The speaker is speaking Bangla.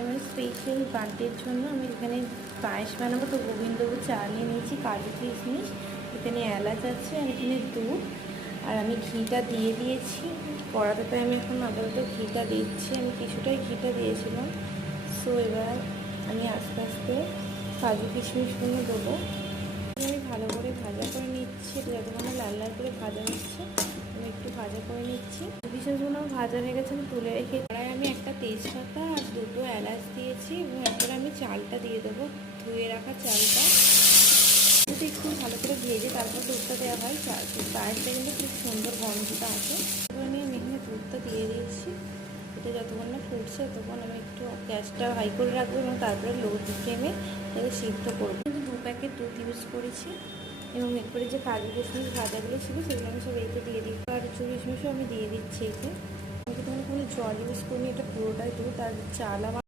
আমার স্পেশাল বার্থডের জন্য আমি এখানে পায়েস বানাবো। তো গোবিন্দভোগ চাল নিয়ে নিয়েছি, কাজু কিশমিশ, এখানে এলাচ আছে, আর এখানে দুধ, আর আমি ঘিটা দিয়ে দিয়েছি কড়াতে। আমি এখন আপাতত ঘিটা দিচ্ছি, আমি কিছুটাই ঘিটা দিয়েছিলাম। সো এবার আমি আস্তে আস্তে কাজু কিশমিশগুলো দেবো। আমি ভালো করে ভাজা করে নিচ্ছি, যতক্ষণ লাল লাল করে ভাজা হচ্ছে আমি একটু ভাজা করে নিচ্ছি। কিশমিশগুলো ভাজা হয়ে গেছে, আমি তুলে রেখে কড়াই আমি একটা তেজপাতা আর দুটো এলাচ দিয়েছি, এবং এরপরে আমি চালটা দিয়ে দেবো, ধুয়ে রাখা চালটা। যদি একটু ভালো করে ভেজে তারপর দুধটা দেওয়া হয়, পায়েসটা কিন্তু খুব সুন্দর গন্ধটা আসে। এবার আমি এখানে দুধটা দিয়ে দিয়েছি। এটা যতক্ষণ না ফুটছে ততক্ষণ আমি একটু গ্যাসটা হাই করে রাখবো, এবং তারপরে লো ফ্লেমে তাকে সিদ্ধ করবো। কিন্তু 2 প্যাকেট দুধ ইউজ করেছি, এবং এরপরে যে কাজু কিশমিশ ভাজাগুলো ছিল সেগুলো আমি সব এতে দিয়ে দিই। কাজু কিশমিশও আমি দিয়ে দিচ্ছি এতে। আমি কিন্তু কোনো জল ইউজ করিনি, এটা পুরোটাই দুধ আর চাল। আমার